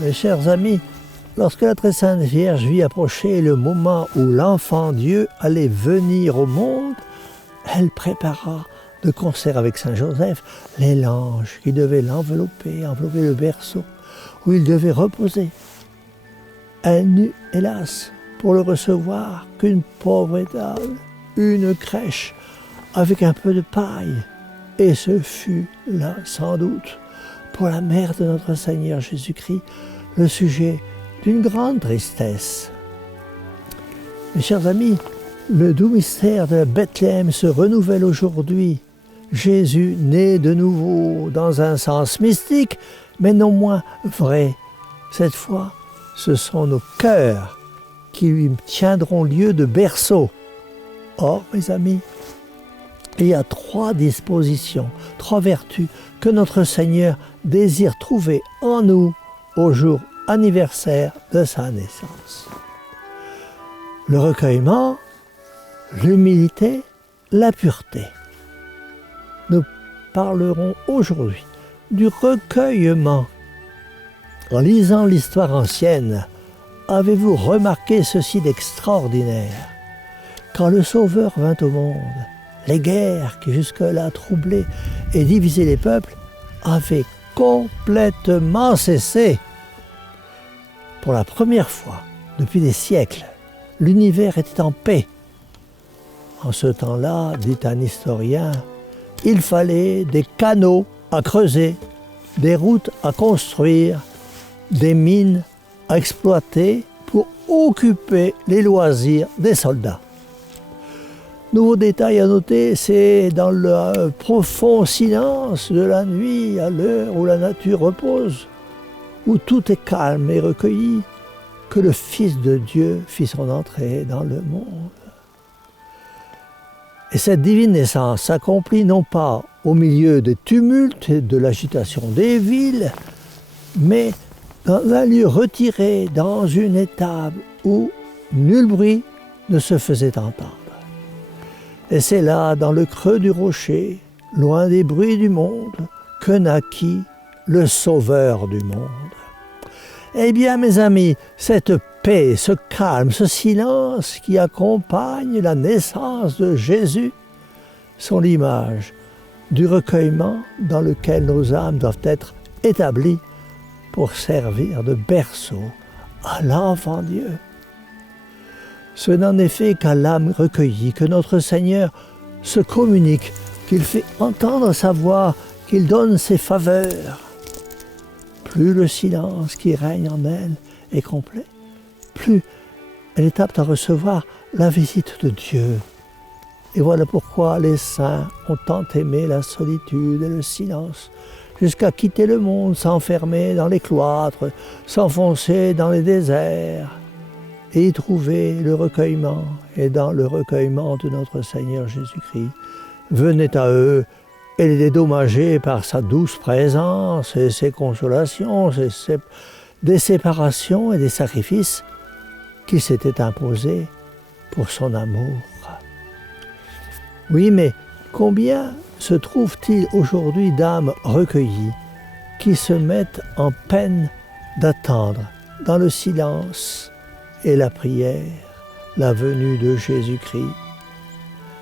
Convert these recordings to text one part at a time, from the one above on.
Mes chers amis, lorsque la très sainte Vierge vit approcher le moment où l'enfant Dieu allait venir au monde, elle prépara de concert avec Saint Joseph les langes qui devaient envelopper le berceau où il devait reposer. Elle n'eut, hélas, pour le recevoir qu'une pauvre étable, une crèche avec un peu de paille. Et ce fut là, sans doute, pour la mère de notre Seigneur Jésus-Christ, le sujet d'une grande tristesse. Mes chers amis, le doux mystère de Bethléem se renouvelle aujourd'hui. Jésus naît de nouveau dans un sens mystique, mais non moins vrai. Cette fois, ce sont nos cœurs qui lui tiendront lieu de berceau. Or, mes amis, il y a 3 dispositions, 3 vertus que notre Seigneur désire trouver en nous au jour anniversaire de sa naissance. Le recueillement, l'humilité, la pureté. Nous parlerons aujourd'hui du recueillement. En lisant l'histoire ancienne, avez-vous remarqué ceci d'extraordinaire? Quand le Sauveur vint au monde, les guerres qui jusque-là troublaient et divisaient les peuples avaient complètement cessé. Pour la première fois depuis des siècles, l'univers était en paix. En ce temps-là, dit un historien, il fallait des canaux à creuser, des routes à construire, des mines à exploiter pour occuper les loisirs des soldats. Nouveau détail à noter, c'est dans le profond silence de la nuit, à l'heure où la nature repose, où tout est calme et recueilli, que le Fils de Dieu fit son entrée dans le monde. Et cette divine naissance s'accomplit non pas au milieu des tumultes et de l'agitation des villes, mais dans un lieu retiré, dans une étable où nul bruit ne se faisait entendre. Et c'est là, dans le creux du rocher, loin des bruits du monde, que naquit le Sauveur du monde. Eh bien, mes amis, cette paix, ce calme, ce silence qui accompagne la naissance de Jésus sont l'image du recueillement dans lequel nos âmes doivent être établies pour servir de berceau à l'enfant Dieu. Ce n'en est fait qu'à l'âme recueillie que notre Seigneur se communique, qu'il fait entendre sa voix, qu'il donne ses faveurs. Plus le silence qui règne en elle est complet, plus elle est apte à recevoir la visite de Dieu. Et voilà pourquoi les saints ont tant aimé la solitude et le silence, jusqu'à quitter le monde, s'enfermer dans les cloîtres, s'enfoncer dans les déserts, et y trouver le recueillement. Et dans le recueillement de notre Seigneur Jésus-Christ, venait à eux et les dédommager par sa douce présence et ses consolations, des séparations et des sacrifices qu'il s'était imposés pour son amour. Oui, mais combien se trouve-t-il aujourd'hui d'âmes recueillies qui se mettent en peine d'attendre dans le silence et la prière la venue de Jésus-Christ?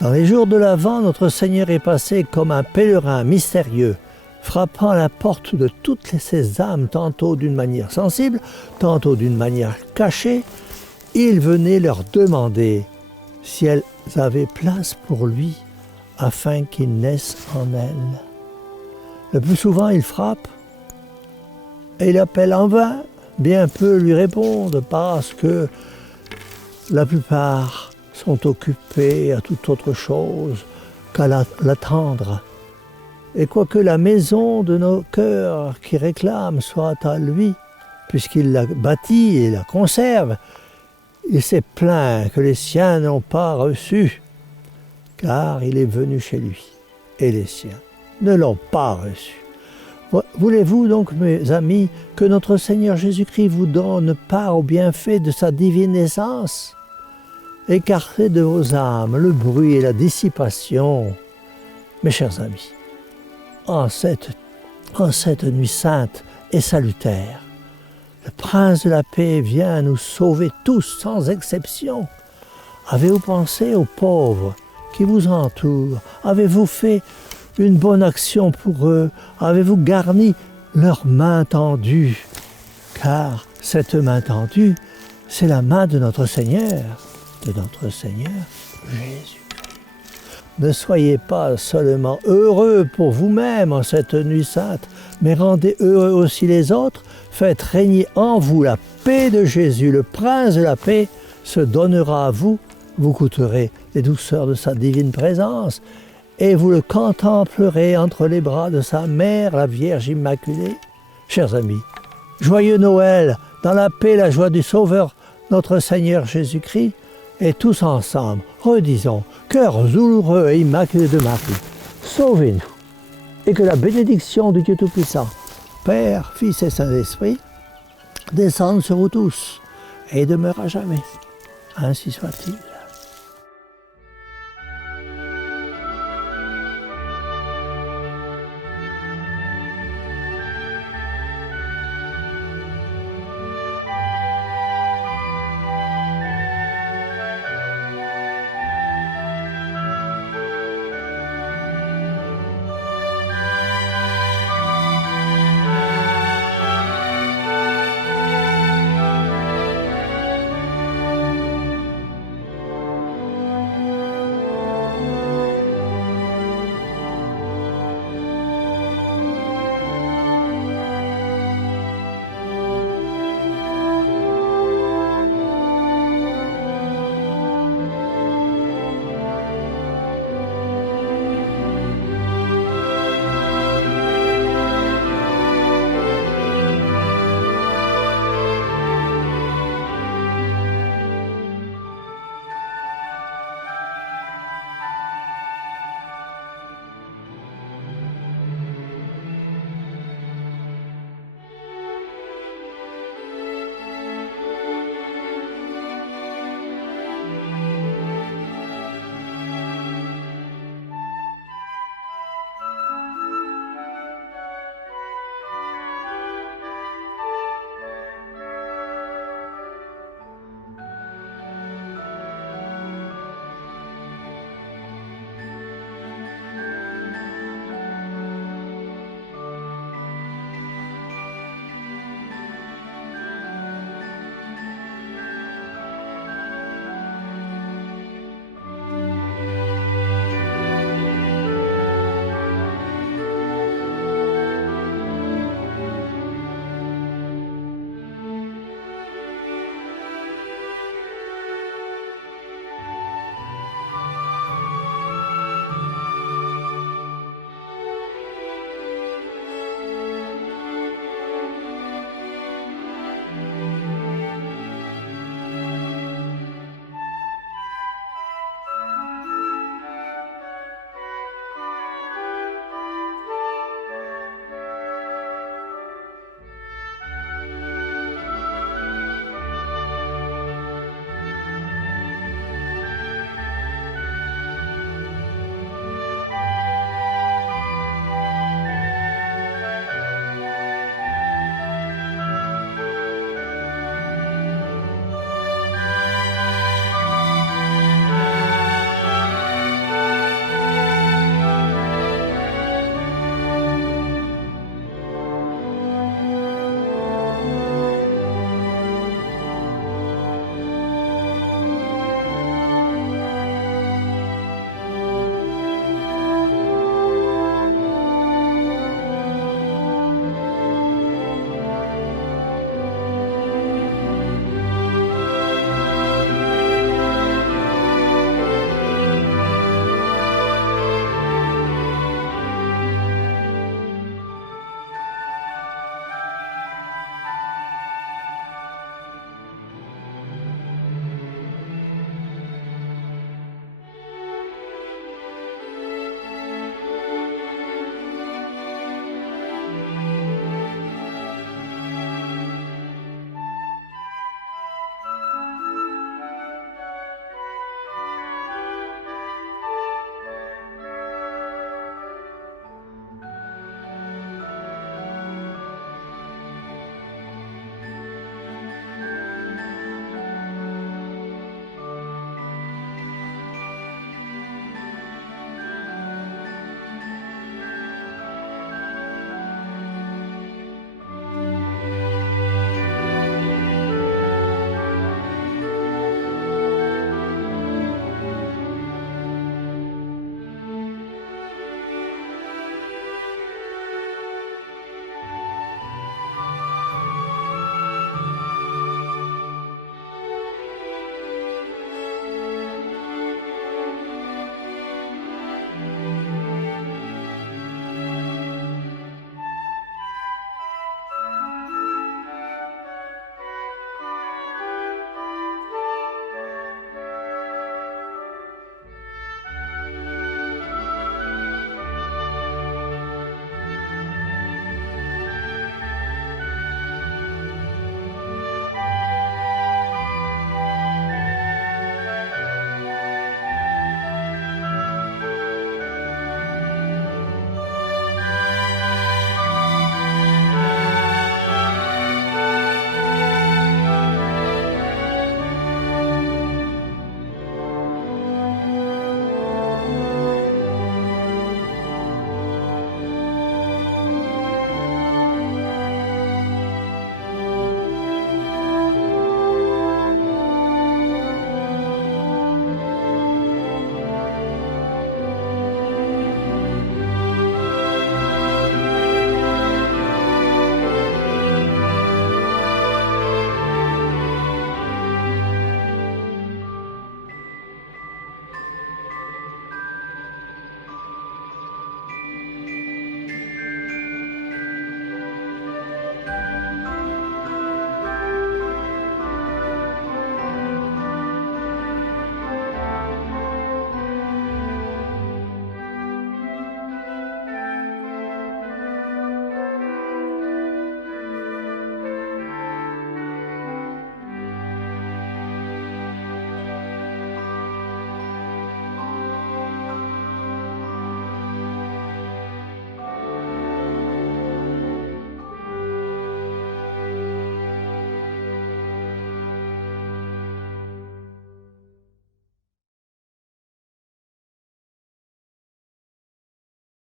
Dans les jours de l'Avent, notre Seigneur est passé comme un pèlerin mystérieux, frappant à la porte de toutes ces âmes, tantôt d'une manière sensible, tantôt d'une manière cachée. Il venait leur demander si elles avaient place pour lui, afin qu'il naisse en elles. Le plus souvent, il frappe et il appelle en vain. Bien peu lui répondent parce que la plupart sont occupés à toute autre chose qu'à l'attendre. Et quoique la maison de nos cœurs qui réclament soit à lui, puisqu'il l'a bâtie et la conserve, il s'est plaint que les siens n'ont pas reçu, car il est venu chez lui, et les siens ne l'ont pas reçu. Voulez-vous donc, mes amis, que notre Seigneur Jésus-Christ vous donne part au bienfait de sa divine naissance? Écartez de vos âmes le bruit et la dissipation. Mes chers amis, en cette nuit sainte et salutaire, Le prince de la paix vient nous sauver tous sans exception. Avez-vous pensé aux pauvres qui vous entourent? Avez-vous fait une bonne action pour eux? Avez-vous garni leur main tendue? Car cette main tendue, c'est la main de notre Seigneur Jésus. Ne soyez pas seulement heureux pour vous-même en cette nuit sainte, mais rendez heureux aussi les autres. Faites régner en vous la paix de Jésus. Le prince de la paix se donnera à vous. Vous goûterez les douceurs de sa divine présence et vous le contemplerez entre les bras de sa mère, la Vierge Immaculée. Chers amis, joyeux Noël, dans la paix et la joie du Sauveur, notre Seigneur Jésus-Christ, et tous ensemble, redisons, cœurs douloureux et immaculés de Marie, sauvez-nous, et que la bénédiction du Dieu Tout-Puissant, Père, Fils et Saint-Esprit, descende sur vous tous et demeure à jamais. Ainsi soit-il.